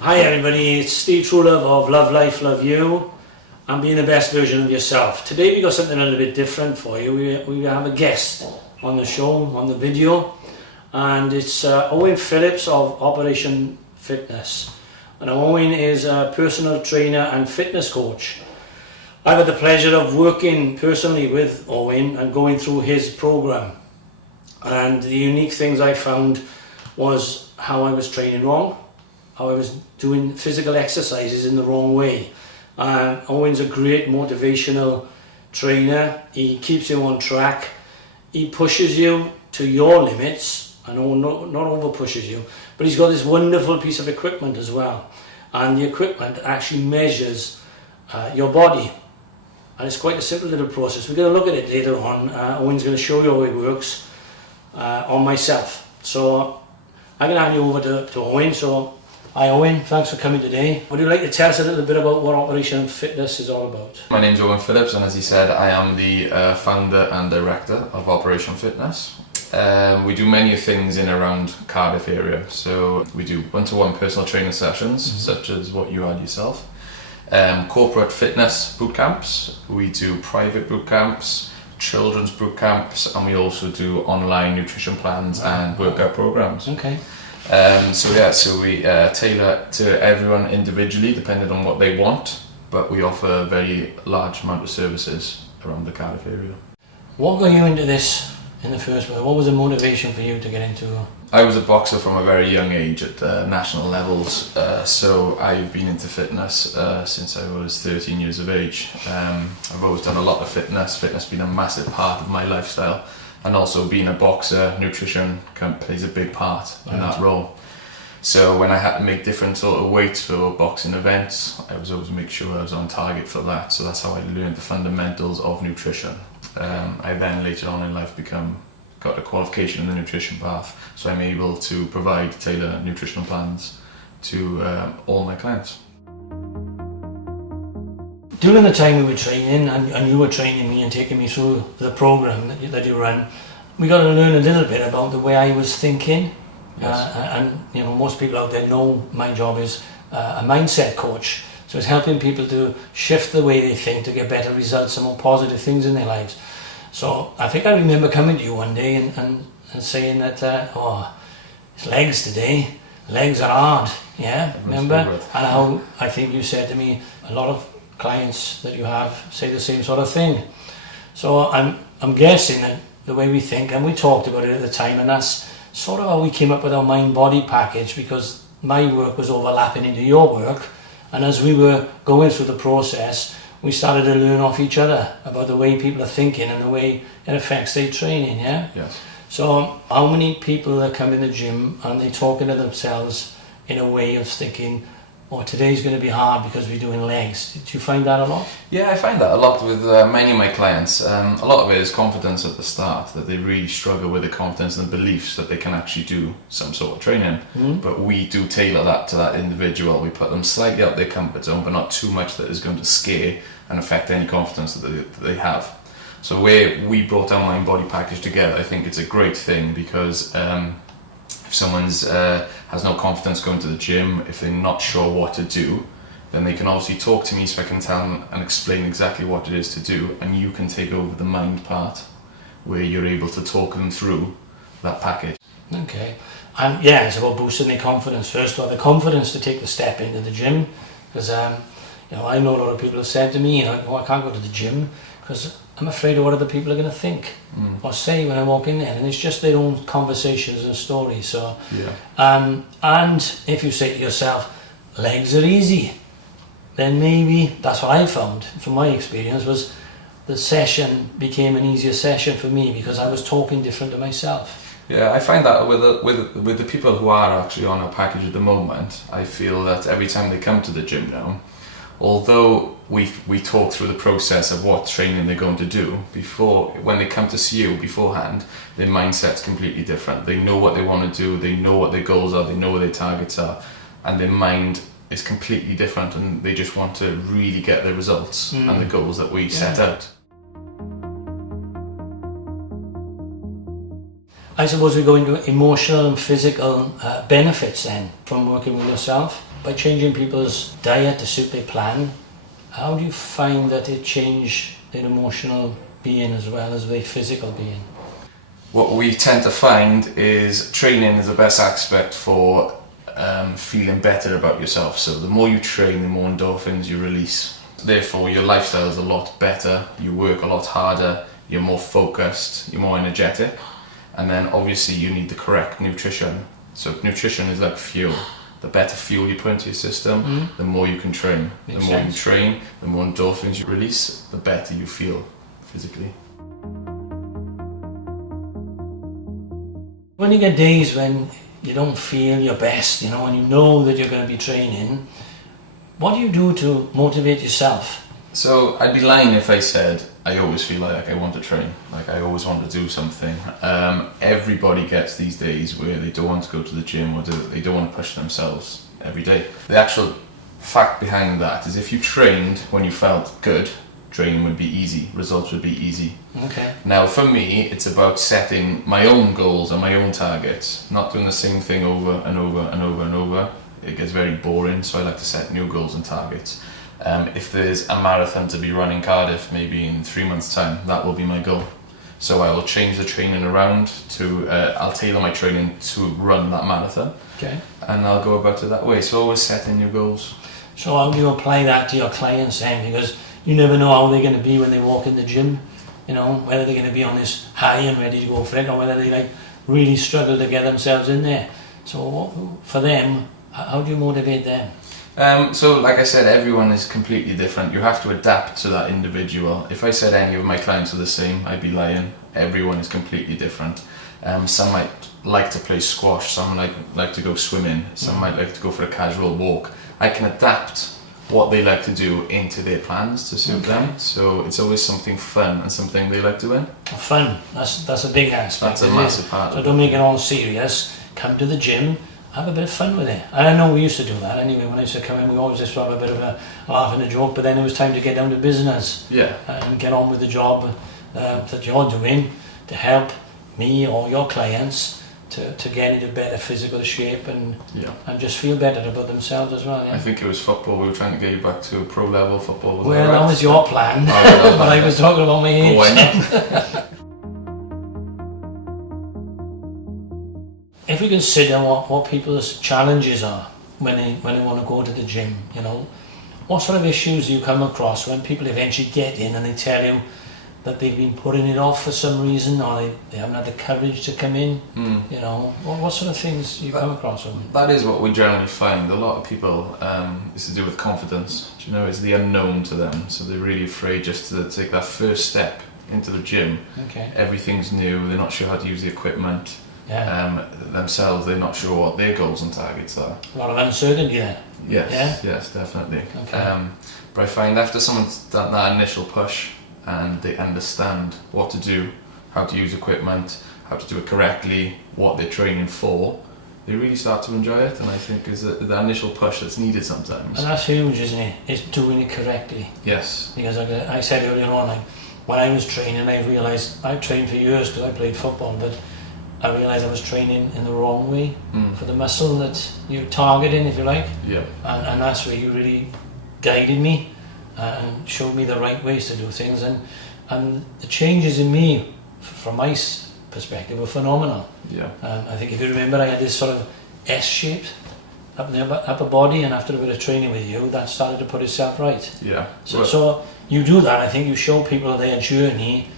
Hi everybody, it's Steve Truelove of Love Life, Love You and being the best version of yourself. Today we got something a little bit different for you. We have a guest on the show, on the video, and it's Owen Phillips of Operation Fitness. And Owen is a personal trainer and fitness coach. I've had the pleasure of working personally with Owen and going through his program. And the unique things I found was how I was training wrong, how I was doing physical exercises in the wrong way. Owen's a great motivational trainer. He keeps you on track. He pushes you to your limits. I know not over pushes you, but he's got this wonderful piece of equipment as well. And the equipment actually measures your body. And it's quite a simple little process. We're going to look at it later on. Owen's going to show you how it works on myself. So I'm going to hand you over to Owen. So, hi Owen, thanks for coming today. Would you like to tell us a little bit about what Operation Fitness is all about? My name's Owen Phillips, and as he said, I am the founder and director of Operation Fitness. We do many things in around Cardiff area. So we do one-to-one personal training sessions, such as what you had yourself. Corporate fitness boot camps. We do private boot camps, children's boot camps, and we also do online nutrition plans and workout programs. Okay. So we tailor to everyone individually depending on what they want, but we offer a very large amount of services around the Cardiff area. What got you into this in the first place? What was the motivation for you to get into? I was a boxer from a very young age at national levels, so I've been into fitness since I was 13 years of age. I've always done a lot of fitness. Fitness has been a massive part of my lifestyle, and also being a boxer, nutrition plays a big part in that role. So when I had to make different sort of weights for boxing events, I was always make sure I was on target for that. So that's how I learned the fundamentals of nutrition. I then later on in life got a qualification in the nutrition path, so I'm able to provide tailored nutritional plans to all my clients. During the time we were training, and you were training me and taking me through the program that you run, we got to learn a little bit about the way I was thinking. Yes. And you know, most people out there know my job is a mindset coach. So it's helping people to shift the way they think to get better results and more positive things in their lives. So I think I remember coming to you one day and saying that, it's legs today, legs are hard, yeah, remember? And how I think you said to me, a lot of clients that you have say the same sort of thing. So I'm guessing that the way we think, and we talked about it at the time, and that's sort of how we came up with our mind-body package, because my work was overlapping into your work. And as we were going through the process, we started to learn off each other about the way people are thinking and the way it affects their training, yeah? Yes. So how many people that come in the gym and they're talking to themselves in a way of thinking, today's going to be hard because we're doing legs? Did you find that a lot? Yeah, I find that a lot with many of my clients. A lot of it is confidence at the start, that they really struggle with the confidence and beliefs that they can actually do some sort of training. But we do tailor that to that individual. We put them slightly out their comfort zone, but not too much that is going to scare and affect any confidence that they have. So where we brought our mind body package together, I think it's a great thing, because if someone's has no confidence going to the gym, if they're not sure what to do, then they can obviously talk to me, so I can tell them and explain exactly what it is to do, and you can take over the mind part where you're able to talk them through that package. Okay. And yeah, it's about boosting their confidence. First of all, the confidence to take the step into the gym, because I know a lot of people have said to me, I can't go to the gym because I'm afraid of what other people are going to think or say when I walk in there, and it's just their own conversations and stories. So, yeah. And if you say to yourself, legs are easy, then maybe that's what I found from my experience, was the session became an easier session for me because I was talking different to myself. Yeah, I find that with the people who are actually on our package at the moment, I feel that every time they come to the gym now, although we talk through the process of what training they're going to do, when they come to see you beforehand, their mindset's completely different. They know what they want to do, they know what their goals are, they know what their targets are, and their mind is completely different, and they just want to really get the results and the goals that we set out. I suppose we go into emotional and physical benefits then from working with yourself. by changing people's diet to suit their plan, how do you find that it changed their emotional being as well as their physical being? What we tend to find is training is the best aspect for feeling better about yourself. So the more you train, the more endorphins you release. Therefore, your lifestyle is a lot better, you work a lot harder, you're more focused, you're more energetic, and then obviously you need the correct nutrition. So nutrition is like fuel. The better fuel you put into your system, the more you can train. The more you train, the more endorphins you release, the better you feel physically. When you get days when you don't feel your best, you know, and you know that you're going to be training, what do you do to motivate yourself? So I'd be lying if I said I always feel like I want to train, like I always want to do something. Everybody gets these days where they don't want to go to the gym or they don't want to push themselves every day. The actual fact behind that is if you trained when you felt good, training would be easy, results would be easy. Okay. Now for me, it's about setting my own goals and my own targets, not doing the same thing over and over and over and over. It gets very boring, so I like to set new goals and targets. If there's a marathon to be run in Cardiff, maybe in 3 months' time, that will be my goal. So I will change the training around to, I'll tailor my training to run that marathon. Okay. And I'll go about it that way. So always setting new goals. So how do you apply that to your clients then? Because you never know how they're going to be when they walk in the gym, you know, whether they're going to be on this high and ready to go for it, or whether they like really struggle to get themselves in there. So for them, how do you motivate them? So like I said, everyone is completely different. You have to adapt to that individual. If I said any of my clients are the same, I'd be lying. Everyone is completely different. Some might like to play squash, some like to go swimming, some might like to go for a casual walk. I can adapt what they like to do into their plans to suit them. So it's always something fun and something they like doing. Fun, that's a big aspect. That's a massive part. So don't make it all serious. Come to the gym, have a bit of fun with it. And I know we used to do that anyway. When I used to come in, we always just have a bit of a laugh and a joke, but then it was time to get down to business. Yeah. And get on with the job that you're doing to help me or your clients to get into better physical shape and just feel better about themselves as well. Yeah? I think it was football. We were trying to get you back to pro level football. Well, that was your plan, but I was talking about my age. Why not? If we consider what people's challenges are when they want to go to the gym, you know, what sort of issues do you come across when people eventually get in and they tell you that they've been putting it off for some reason, or they haven't had the courage to come in? You know, what sort of things do you come across? That is what we generally find. A lot of people, it's to do with confidence. You know, it's the unknown to them, so they're really afraid just to take that first step into the gym. Okay. Everything's new. They're not sure how to use the equipment. Themselves, they're not sure what their goals and targets are. A lot of uncertainty there. Yes, definitely. Okay. But I find after someone's done that initial push and they understand what to do, how to use equipment, how to do it correctly, what they're training for, they really start to enjoy it. And I think is the initial push that's needed sometimes. And that's huge, isn't it? It's doing it correctly. Yes. Because like I said earlier on, like, when I was training, I realised I've trained for years because I played football, but I realised I was training in the wrong way for the muscle that you're targeting, if you like. Yeah. And that's where you really guided me and showed me the right ways to do things. And the changes in me, from my perspective, were phenomenal. Yeah. I think if you remember, I had this sort of S-shaped upper body, and after a bit of training with you, that started to put itself right. Yeah. So you do that. I think you show people their journey.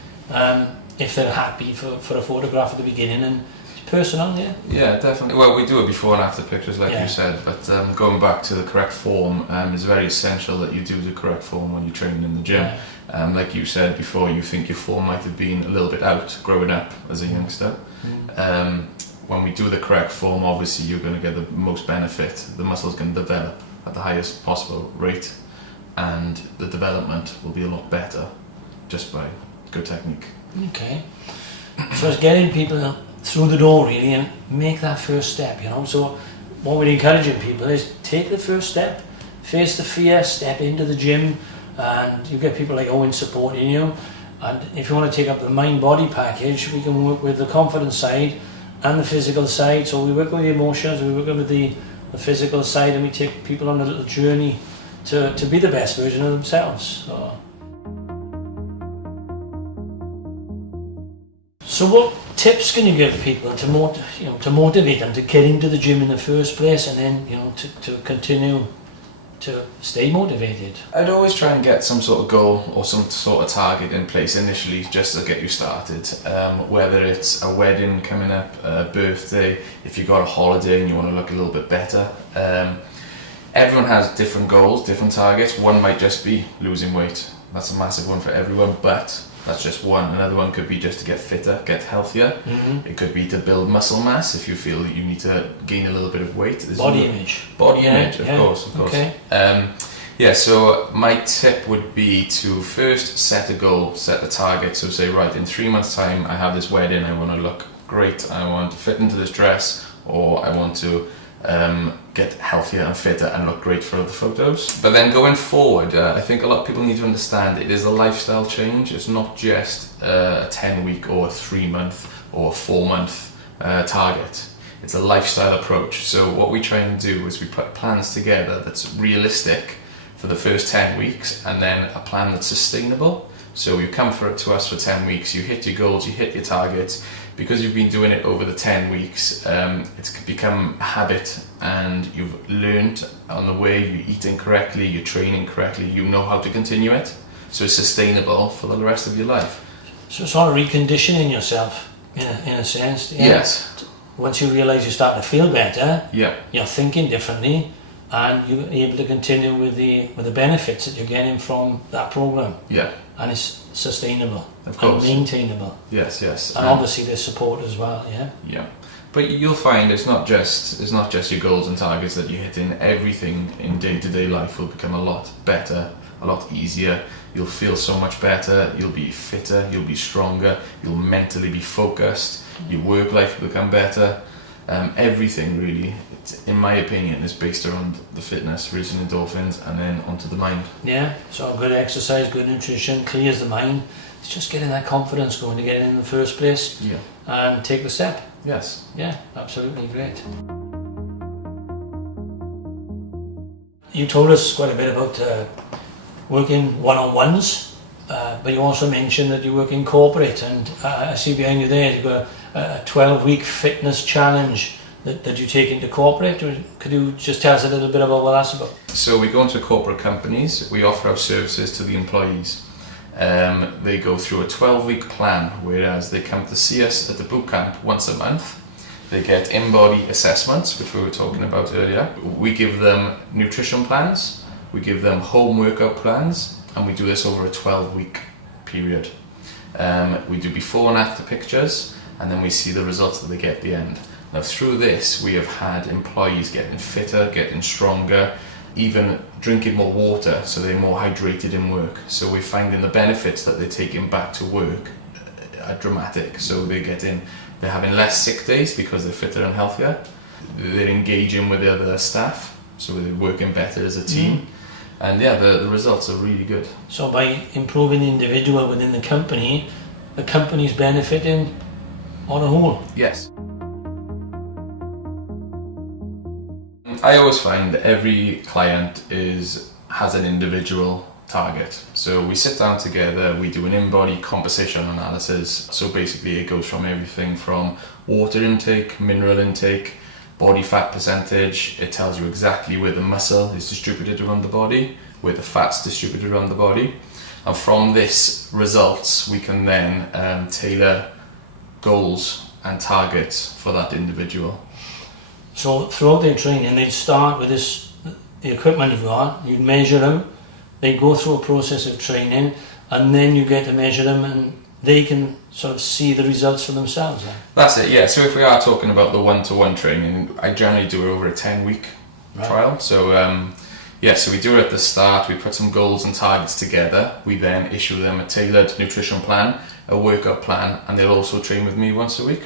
If they're happy for a photograph at the beginning, and it's personal, yeah? Yeah, definitely. Well, we do it before and after pictures, like you said, but going back to the correct form is very essential that you do the correct form when you're training in the gym. Like you said before, you think your form might have been a little bit out growing up as a youngster. When we do the correct form, obviously you're going to get the most benefit. The muscle's going to develop at the highest possible rate, and the development will be a lot better just by good technique. Okay, so it's getting people through the door really and make that first step, you know. So what we're encouraging people is take the first step, face the fear, step into the gym, and you get people like Owen supporting you. And if you want to take up the mind-body package, we can work with the confidence side and the physical side. So we work with the emotions, we work with the the physical side, and we take people on a little journey to be the best version of themselves. So what tips can you give people to motivate them to get into the gym in the first place, and then to continue to stay motivated? I'd always try and get some sort of goal or some sort of target in place initially, just to get you started. Whether it's a wedding coming up, a birthday, if you've got a holiday and you want to look a little bit better. Everyone has different goals, different targets. One might just be losing weight. That's a massive one for everyone, but that's just one. Another one could be just to get fitter, get healthier. Mm-hmm. It could be to build muscle mass if you feel that you need to gain a little bit of weight. Body image, of course. Okay. So my tip would be to first set a goal, set a target. So say, right, in 3 months' time, I have this wedding, I want to look great, I want to fit into this dress, or I want to get healthier and fitter and look great for the photos. But then going forward, I think a lot of people need to understand it is a lifestyle change. It's not just a 10-week or a 3-month or a 4-month target. It's a lifestyle approach. So what we try and do is we put plans together that's realistic for the first 10 weeks, and then a plan that's sustainable. So you come to us for 10 weeks, you hit your goals, you hit your targets. Because you've been doing it over the 10 weeks, it's become a habit, and you've learned on the way, you're eating correctly, you're training correctly, you know how to continue it. So it's sustainable for the rest of your life. So sort of reconditioning yourself in a sense. Yeah? Yes. Once you realise you're starting to feel better, yeah, you're thinking differently, and you're able to continue with the benefits that you're getting from that program. Yeah. And it's sustainable, of course, and maintainable. Yes. And obviously there's support as well. Yeah. Yeah. But you'll find it's not just your goals and targets that you hit in. Everything in day-to-day life will become a lot better, a lot easier. You'll feel so much better. You'll be fitter. You'll be stronger. You'll mentally be focused. Your work life will become better. Everything really, in my opinion, is based around the fitness, releasing endorphins, and then onto the mind. Yeah, so good exercise, good nutrition, clears the mind. It's just getting that confidence going to get in the first place. Yeah. And take the step. Yes. Yeah, absolutely great. You told us quite a bit about working one-on-ones, but you also mentioned that you work in corporate, and I see behind you there you've got a 12-week fitness challenge that you take into corporate. Could you just tell us a little bit about what that's about? So we go into corporate companies, we offer our services to the employees. They go through a 12-week plan, whereas they come to see us at the boot camp once a month. They get in-body assessments, which we were talking about earlier. We give them nutrition plans, we give them home workout plans, and we do this over a 12-week period. We do before and after pictures, and then we see the results that they get at the end. Now through this, we have had employees getting fitter, getting stronger, even drinking more water, so they're more hydrated in work. So we're finding the benefits that they're taking back to work are dramatic. So they're having less sick days because they're fitter and healthier. They're engaging with the other staff, so they're working better as a team. And yeah, the results are really good. So by improving the individual within the company's benefiting on a whole. Yes. I always find every client has an individual target. So we sit down together, we do an in-body composition analysis. So basically it goes from everything from water intake, mineral intake, body fat percentage. It tells you exactly where the muscle is distributed around the body, where the fat's distributed around the body. And from this results, we can then tailor goals and targets for that individual. So throughout their training, they'd start with the equipment you've got, you'd measure them, they go through a process of training, and then you get to measure them and they can sort of see the results for themselves. Then. That's it, yeah. So if we are talking about the one-to-one training, I generally do it over a 10-week trial. So so we do it at the start, we put some goals and targets together, we then issue them a tailored nutrition plan, a workout plan, and they'll also train with me once a week.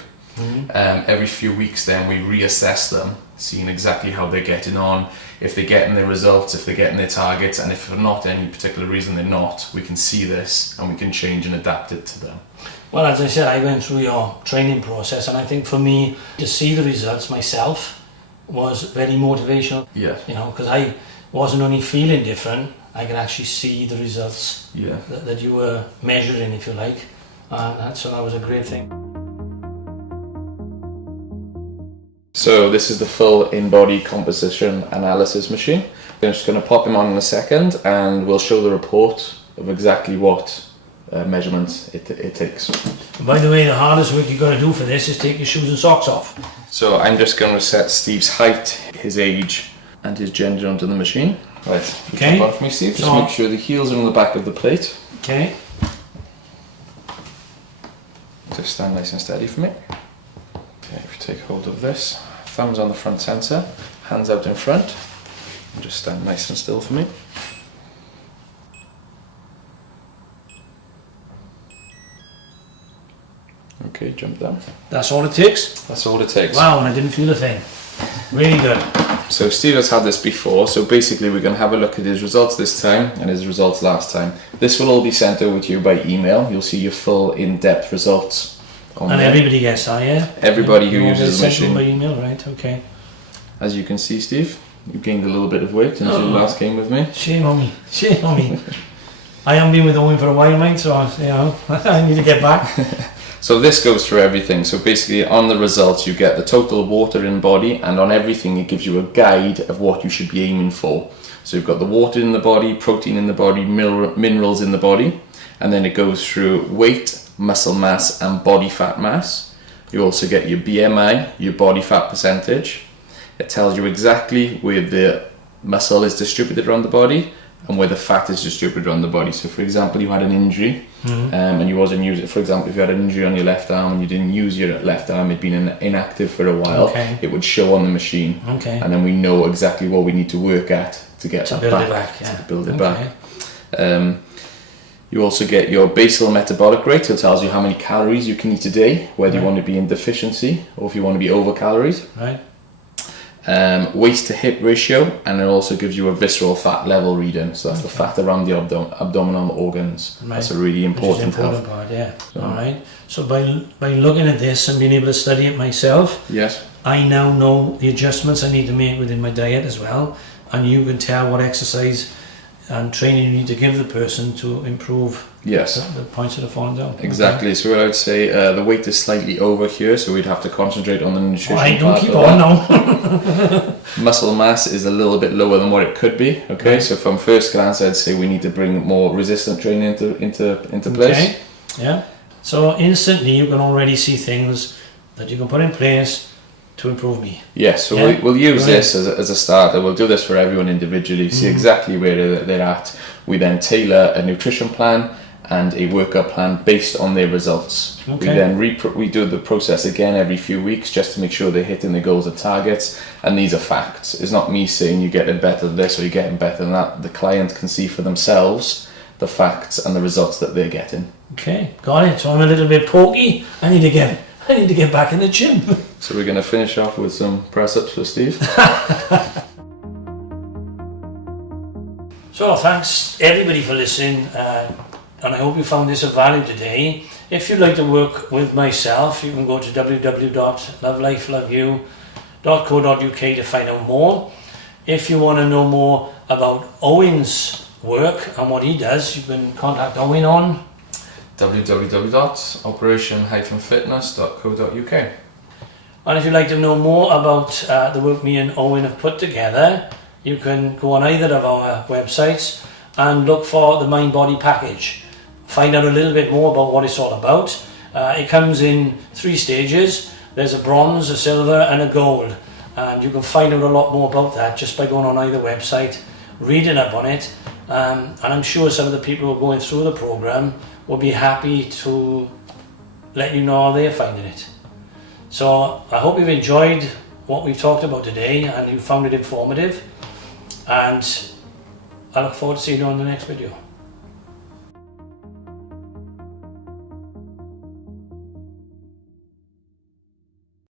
Every few weeks then we reassess them, seeing exactly how they're getting on, if they're getting their results, if they're getting their targets, and if for not any particular reason they're not, we can see this and we can change and adapt it to them. Well, as I said, I went through your training process, and I think for me to see the results myself was very motivational. Yeah. You know, because I wasn't only feeling different, I could actually see the results Yeah. that you were measuring, if you like. So that was a great thing. So this is the full in-body composition analysis machine. I'm just going to pop him on in a second and we'll show the report of exactly what measurements it takes. By the way, the hardest work you've got to do for this is take your shoes and socks off. So I'm just going to set Steve's height, his age and his gender onto the machine. Right, Okay. jump on for me, Steve. Just make sure the heels are on the back of the plate. Okay. Just stand nice and steady for me. Okay, if you take hold of this, thumbs on the front sensor, hands out in front, and just stand nice and still for me. Okay, jump down. That's all it takes? That's all it takes. Wow, and I didn't feel a thing. Really good. So Steve has had this before, so basically we're going to have a look at his results this time and his results last time. This will all be sent over to you by email. You'll see your full in-depth results on And there. everybody gets that, yeah? Everybody who You uses the sent them machine. by email, right? Okay. As you can see, Steve, you gained a little bit of weight since you last came with me. Shame on me. Shame on me. I haven't been with Owen for a while, mate, so you know I need to get back. So this goes through everything. So basically on the results you get the total water in body, and on everything it gives you a guide of what you should be aiming for. So you've got the water in the body, protein in the body, minerals in the body, and then it goes through weight, muscle mass and body fat mass. You also get your BMI, your body fat percentage. It tells you exactly where the muscle is distributed around the body and where the fat is distributed around the body. So for example, you had an injury and you wasn't using it. For example, if you had an injury on your left arm and you didn't use your left arm, it'd been inactive for a while, Okay. it would show on the machine. Okay. And then we know exactly what we need to work at to get To that build back, it back, yeah. to build it Okay. back. You also get your basal metabolic rate, so it tells you how many calories you can eat a day, whether you Right. want to be in deficiency or if you want to be over calories. Right. Waist to hip ratio, and it also gives you a visceral fat level reading, so that's the fat around the abdominal organs. Right. That's a really important, Which is important health. part, yeah. All right. So by looking at this and being able to study it myself, Yes. I now know the adjustments I need to make within my diet as well, and you can tell what exercise and training you need to give the person to improve Yes. the points that are falling down. Exactly. So I would say the weight is slightly over here, so we'd have to concentrate on the nutrition All right, don't part keep of on that. now. Muscle mass is a little bit lower than what it could be. Okay, Right. so from first glance, I'd say we need to bring more resistant training into place. Okay. Yeah. So instantly you can already see things that you can put in place to improve me. Yes, so Yeah. we'll use Right. this as a starter. We'll do this for everyone individually, see exactly where they're at. We then tailor a nutrition plan and a workout plan based on their results. Okay. We then we do the process again every few weeks just to make sure they're hitting their goals and targets, and these are facts. It's not me saying you're getting better than this or you're getting better than that. The client can see for themselves the facts and the results that they're getting. Okay, got it. So I'm a little bit pokey. I need to get back in the gym. So we're going to finish off with some press-ups for Steve. So thanks everybody for listening, and I hope you found this of value today. If you'd like to work with myself, you can go to www.lovelifeloveyou.co.uk to find out more. If you want to know more about Owen's work and what he does, you can contact Owen on www.operation-fitness.co.uk. And if you'd like to know more about the work me and Owen have put together, you can go on either of our websites and look for the Mind Body package. Find out a little bit more about what it's all about. It comes in 3 stages. There's a bronze, a silver and a gold. And you can find out a lot more about that just by going on either website, reading up on it. And I'm sure some of the people who are going through the program will be happy to let you know how they're finding it. So I hope you've enjoyed what we've talked about today and you found it informative, and I look forward to seeing you on the next video.